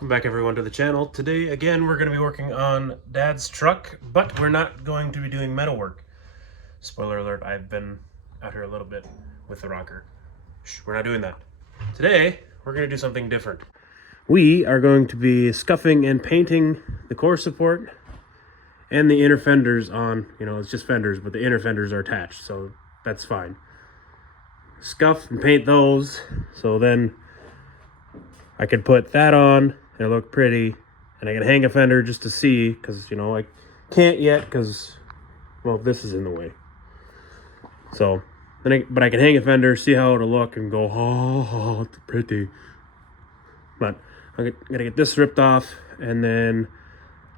Welcome back everyone to the channel. Today again we're going to be working on Dad's truck, but we're not going to be doing metal work. Spoiler alert, I've been out here a little bit with the rocker. Shh, we're not doing that. Today we're going to do something different. We are going to be scuffing and painting the core support and the inner fenders on, it's just fenders, but the inner fenders are attached, so that's fine. Scuff and paint those, so then I could put that on and it'll look pretty, and I can hang a fender just to see, because I can't yet because, well, this is in the way. So but I can hang a fender, see how it'll look, and go, oh, it's pretty. But I'm gonna get this ripped off, and then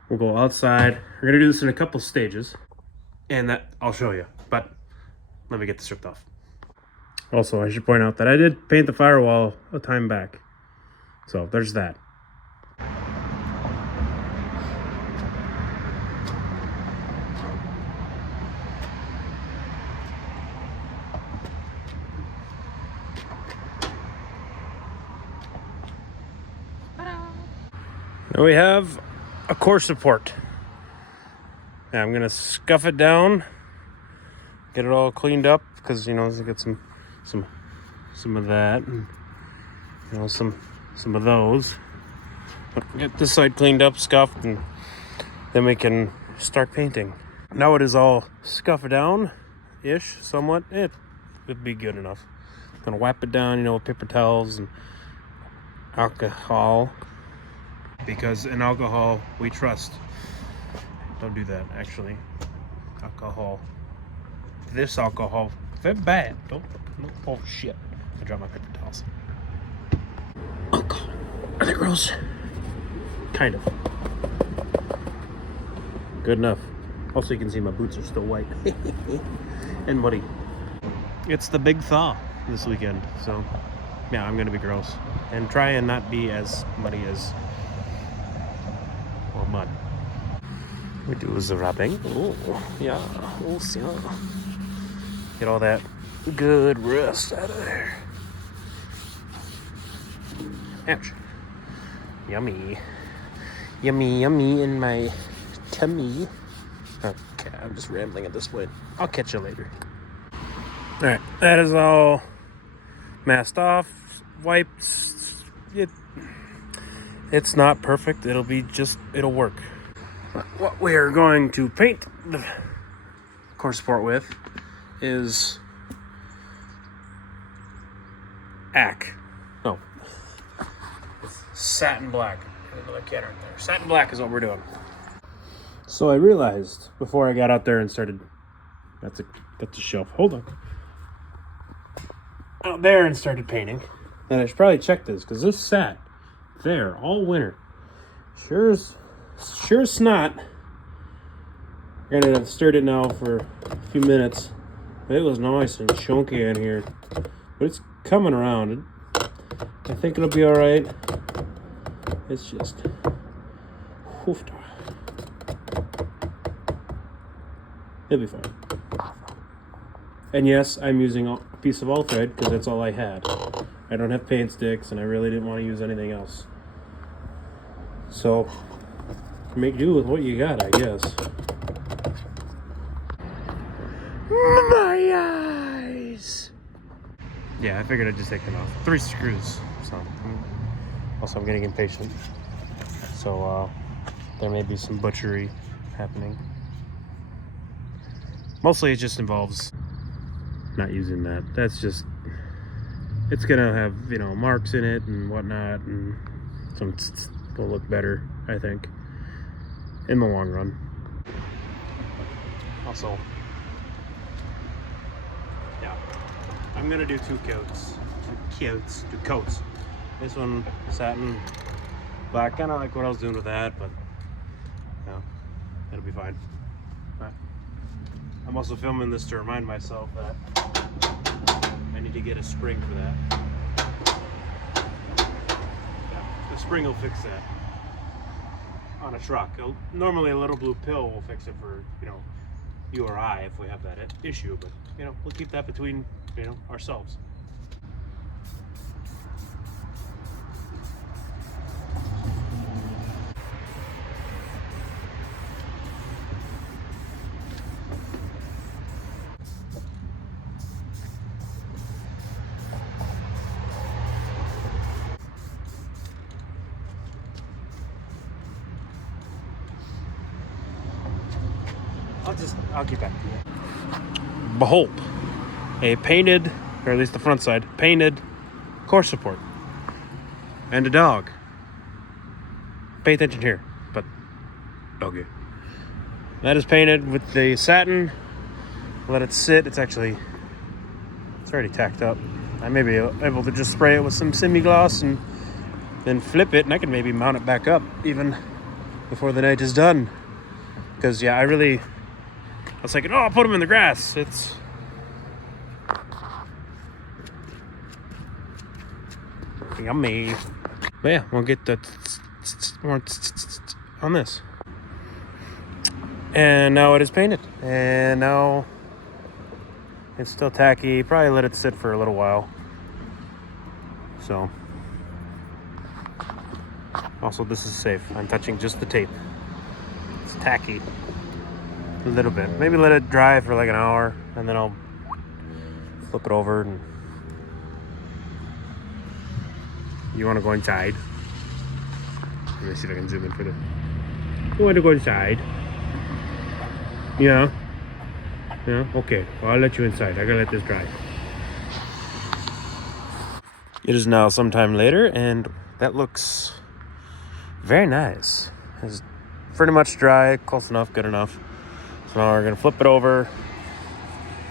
we'll go outside. We're gonna do this in a couple stages, and that I'll show you. But let me get this ripped off. Also, I should point out that I did paint the firewall a time back. So there's that. Now we have a core support. Now I'm gonna scuff it down, get it all cleaned up, because get some of that, and some of those. But get this side cleaned up, scuffed, and then we can start painting. Now it is all scuffed down-ish, somewhat. It would be good enough. I'm gonna wipe it down, with paper towels and alcohol, because in alcohol we trust. Don't do that, actually. Alcohol. This alcohol, very bad. Don't. Oh shit! I dropped my paper towels. Alcohol. Are they gross? Kind of. Good enough. Also, you can see my boots are still white and muddy. It's the big thaw this weekend, so yeah, I'm gonna be gross and try and not be as muddy as mud. We do the rubbing. Oh yeah, oh yeah. Get all that good rust out of there. Ouch. Yummy. Yummy, yummy in my tummy. Okay, I'm just rambling at this point. I'll catch you later. Alright, that is all masked off, wiped. It's not perfect. It'll work. What we're going to paint the core support with is satin black. Another can right there. Satin black is what we're doing. So I realized before I got out there and started, that's a shelf. Hold on. Out there and started painting, and I should probably check this, because this sat there all winter. Sure as snot. Granted, I've stirred it now for a few minutes. It was nice and chunky in here, but it's coming around. I think it'll be all right. It's just hoofed. It'll be fine. And yes, I'm using a piece of all thread because that's all I had. I don't have paint sticks, and I really didn't want to use anything else. So make do with what you got, I guess. My eyes. Yeah, I figured I'd just take them off. 3 screws. So also, I'm getting impatient. So there may be some butchery happening. Mostly it just involves not using that. That's just, it's gonna have, marks in it and whatnot, and so it'll look better, I think, in the long run. Also, yeah, I'm gonna do two coats. This one, satin black, kind of like what I was doing with that, but it'll be fine. Right. I'm also filming this to remind myself that I need to get a spring for that. Yeah, the spring will fix that on a truck. Normally a little blue pill will fix it for, you or I if we have that issue, but, we'll keep that between, ourselves. I'll get back to you. Behold, a painted, or at least the front side, painted core support. And a dog. Pay attention here, but okay. That is painted with the satin. Let it sit. It's already tacked up. I may be able to just spray it with some semi-gloss and then flip it, and I can maybe mount it back up even before the night is done. Because yeah, I was thinking, oh, I'll put them in the grass. It's yummy. But yeah, we'll get the more on this. And now it is painted. And now it's still tacky. Probably let it sit for a little while. So, also this is safe. I'm touching just the tape. It's tacky. A little bit. Maybe let it dry for like an hour, and then I'll flip it over. And you want to go inside? Let me see if I can zoom in for this. You want to go inside? Yeah. Yeah. Okay. Well, I'll let you inside. I gotta let this dry. It is now sometime later, and that looks very nice. It's pretty much dry, close enough, good enough. So now we're gonna flip it over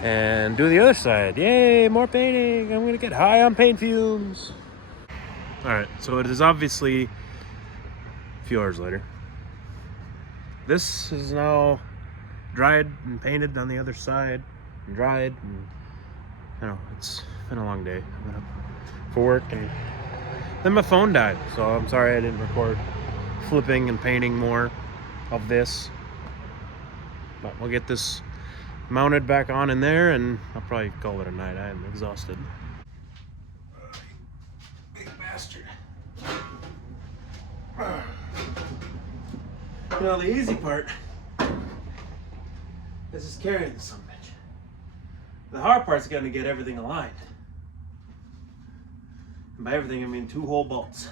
and do the other side. Yay, more painting. I'm gonna get high on paint fumes. All right, so it is obviously a few hours later. This is now dried and painted on the other side, and dried, and you know, it's been a long day. I've been up for work, and then my phone died, so I'm sorry I didn't record flipping and painting more of this. But we'll get this mounted back on in there, and I'll probably call it a night. I am exhausted. Big bastard. You know, the easy part is just carrying this son of a bitch. The hard part's gonna get everything aligned. And by everything, I mean 2 whole bolts.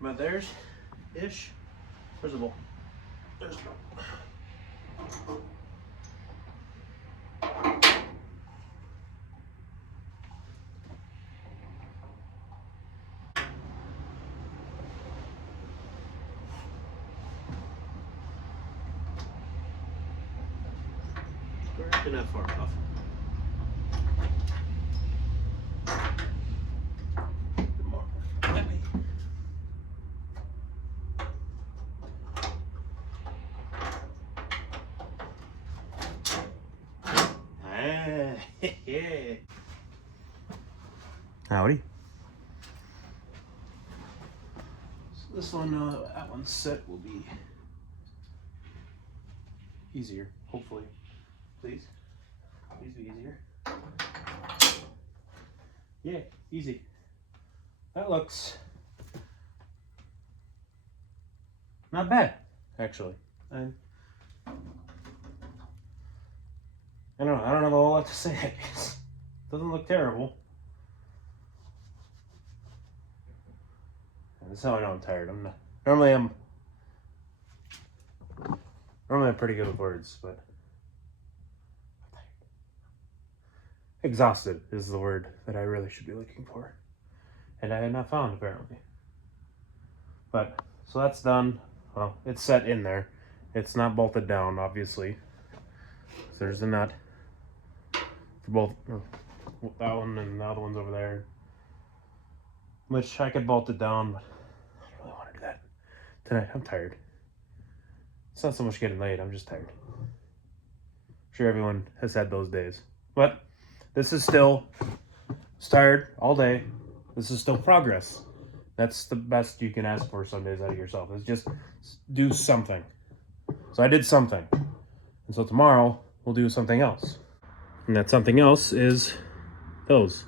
But there's where's the bolt? There's no. We're not far off. More. Let me. Yeah. Howdy. So this one, that one's set will be easier, hopefully. Please be easier. Yeah, easy. That looks not bad, actually. I don't know. I don't know a lot to say, I guess. Doesn't look terrible. And this is how I know I'm tired. Normally I'm pretty good with words, but exhausted is the word that I really should be looking for. And I had not found, apparently. But, so that's done. Well, it's set in there. It's not bolted down, obviously. So there's a nut for both, that one and the other one's over there. Which I could bolt it down, but I don't really want to do that tonight. I'm tired. It's not so much getting late, I'm just tired. I'm sure everyone has had those days. But this is still tired all day. This is still progress. That's the best you can ask for some days out of yourself, is just do something. So I did something. And so tomorrow we'll do something else. And that something else is those.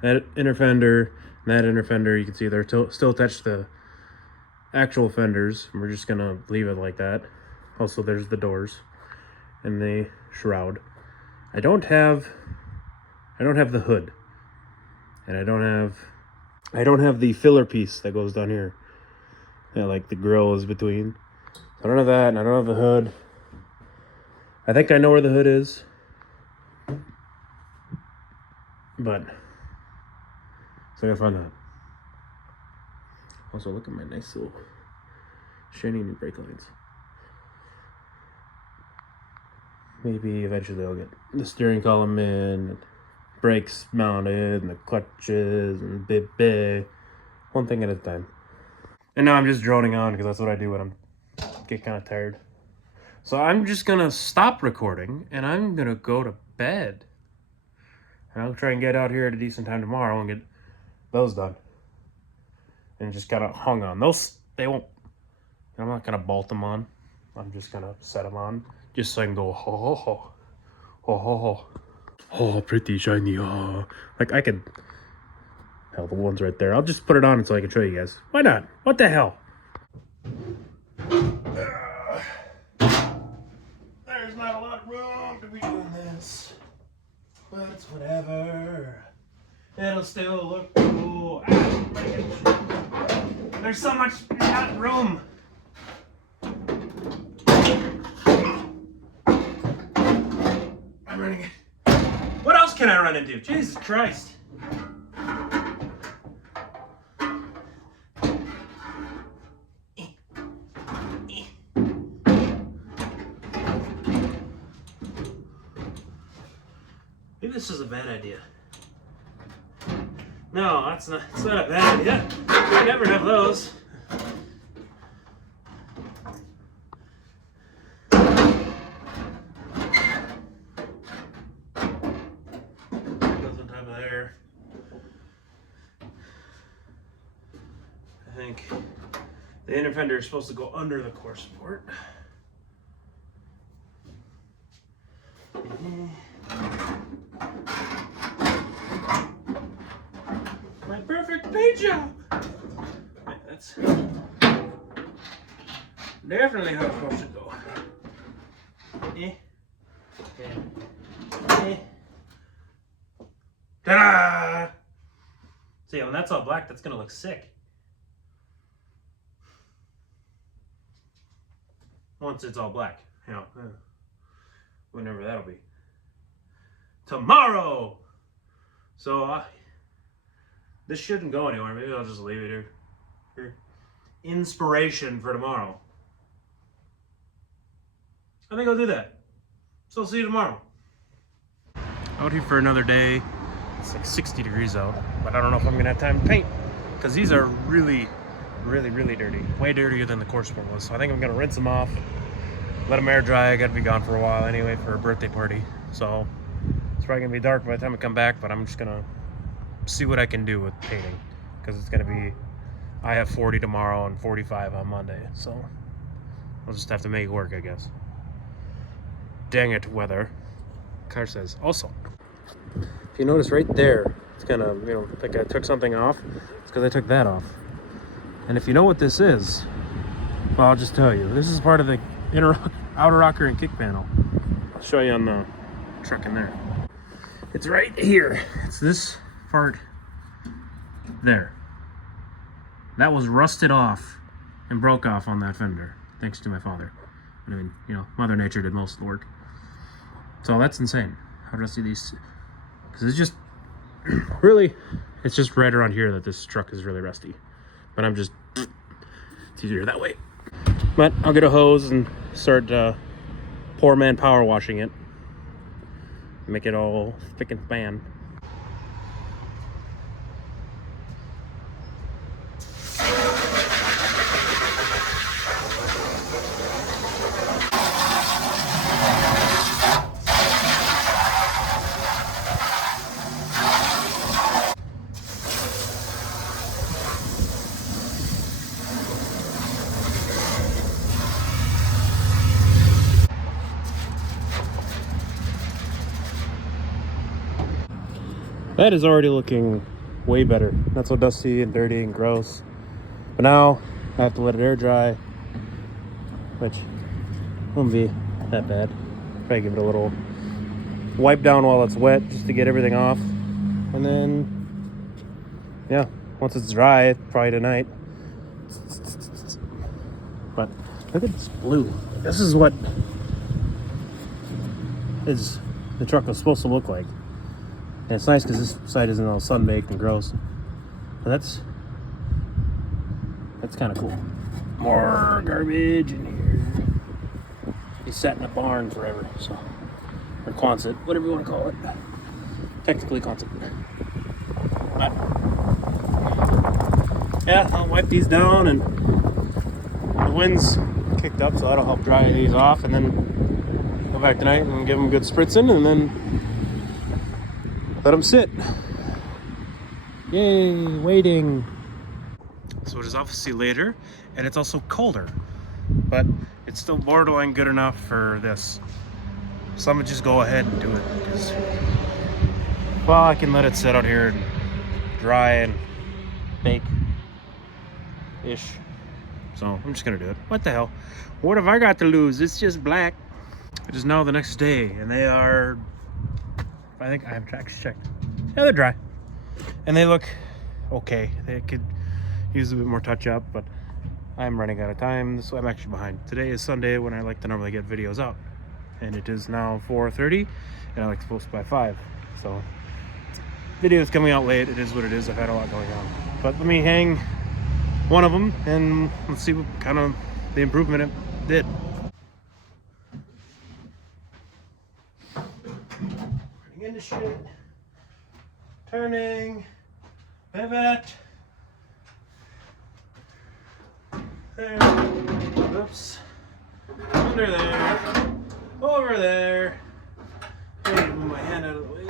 That inner fender and that inner fender, you can see they're still attached to the actual fenders. We're just gonna leave it like that. Also, there's the doors and the shroud. I don't have I don't have the hood. And I don't have the filler piece that goes down here. Yeah, like the grill is between. I don't have that, and I don't have the hood. I think I know where the hood is. But so I gotta find that. Also, look at my nice little shiny new brake lines. Maybe eventually I'll get the steering column in, brakes mounted, and the clutches, and bit. One thing at a time. And now I'm just droning on because that's what I do when I get kind of tired. So I'm just gonna stop recording and I'm gonna go to bed. And I'll try and get out here at a decent time tomorrow and get those done. And just kind of hung on. They won't, I'm not gonna bolt them on. I'm just gonna set them on just so I can go ho ho ho. Ho ho ho. Oh, pretty shiny. Oh. Like I could, hell, the one's right there. I'll just put it on so I can show you guys. Why not? What the hell? There's not a lot of room to be doing this. But it's whatever. It'll still look cool. There's so much not room. I'm running it. What else can I run into? Jesus Christ. Maybe this is a bad idea. No, it's not a bad idea. I never have those. Goes on top of there. I think the inner fender is supposed to go under the core support. My perfect paint job! Right, that's definitely how it's supposed to go. Ta-da! See, when that's all black, that's gonna look sick. Once it's all black, you know, whenever that'll be. Tomorrow! So, this shouldn't go anywhere. Maybe I'll just leave it here. For inspiration for tomorrow. I think I'll do that. So I'll see you tomorrow. Out here for another day. It's like 60 degrees out, but I don't know if I'm gonna have time to paint because these are really dirty. Way dirtier than the core support was. So I think I'm gonna rinse them off, let them air dry. I gotta be gone for a while anyway for a birthday party. So it's probably gonna be dark by the time I come back, but I'm just gonna see what I can do with painting because it's gonna be, I have 40 tomorrow and 45 on Monday, so I'll just have to make it work, I guess. Dang it, weather. Car says. Also, if you notice right there, it's kind of, you know, like I took something off. It's because I took that off. And if you know what this is, well, I'll just tell you. This is part of the outer rocker and kick panel. I'll show you on the truck in there. It's right here. It's this part there. That was rusted off and broke off on that fender, thanks to my father. I mean, you know, Mother Nature did most of the work. So that's insane. How rusty these, because it's just really, it's just right around here that this truck is really rusty. But I'm just, it's easier that way. But I'll get a hose and start poor man power washing it. Make it all thick and span. That is already looking way better. Not so dusty and dirty and gross. But now I have to let it air dry, which won't be that bad. Probably give it a little wipe down while it's wet just to get everything off. And then, yeah, once it's dry, probably tonight. But look at this blue. This is what the truck was supposed to look like. And it's nice because this side isn't all sun-baked and gross. But that's kind of cool. More garbage in here. He's sat in a barn forever, so. Or Quonset, whatever you want to call it. Technically Quonset. But yeah, I'll wipe these down, and the wind's kicked up, so that'll help dry these off, and then go back tonight and give them a good spritzing, and then let them sit. Yay, waiting. So it is obviously later, and it's also colder, but it's still borderline good enough for this. So I'm gonna just go ahead and do it because, well, I can let it sit out here and dry and bake-ish. So I'm just gonna do it. What the hell? What have I got to lose? It's just black. It is now the next day, and they are, I think I have actually checked. Yeah, they're dry. And they look okay. They could use a bit more touch up, but I'm running out of time, so I'm actually behind. Today is Sunday when I like to normally get videos out. And it is now 4:30, and I like to post by 5. So video is coming out late. It is what it is. I've had a lot going on. But let me hang one of them, and let's see what kind of the improvement it did. Putting into shit. Turning. Pivot. There. Oops. Under there. Over there. I need to move my hand out of the way.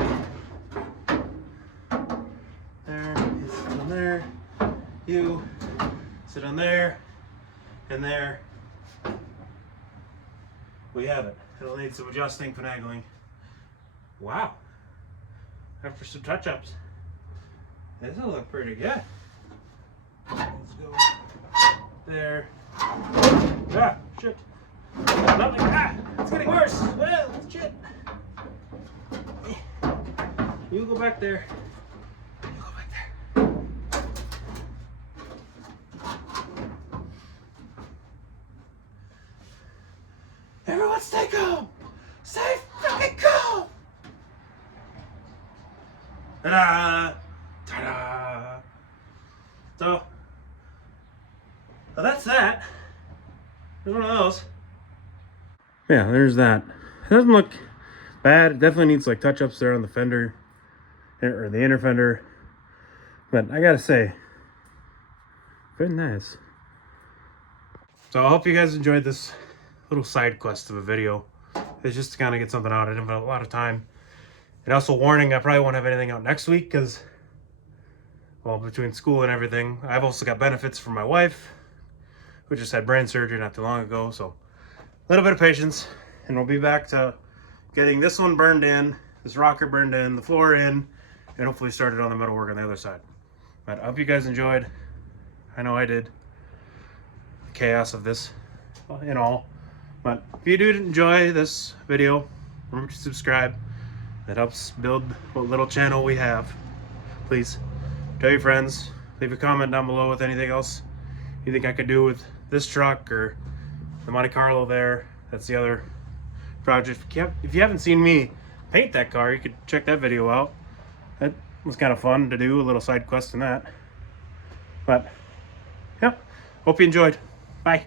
There. You sit on there. You sit on there. And there. We have it. It'll need some adjusting, finagling. Wow. After some touch-ups. This will look pretty good. Let's go there. Ah, shit. Not like that. It's getting worse. Well, shit. You go back there. You go back there. Everyone stay calm. Stay fucking calm. Ta-da! Ta-da! So that's that. There's one of those. Yeah, there's that. It doesn't look bad. It definitely needs like touch-ups there on the fender or the inner fender. But I gotta say, very nice. So I hope you guys enjoyed this little side quest of a video. It's just to kind of get something out. I didn't have a lot of time. And also warning, I probably won't have anything out next week because, well, between school and everything, I've also got benefits for my wife, who just had brain surgery not too long ago. So a little bit of patience, and we'll be back to getting this one burned in, this rocker burned in, the floor in, and hopefully started on the metalwork on the other side. But I hope you guys enjoyed. I know I did. The chaos of this in all. But if you do enjoy this video, remember to subscribe. That helps build what little channel we have. Please tell your friends. Leave a comment down below with anything else you think I could do with this truck or the Monte Carlo there. That's the other project. If you haven't seen me paint that car, you could check that video out. That was kind of fun to do, a little side quest in that. But, yeah, hope you enjoyed. Bye.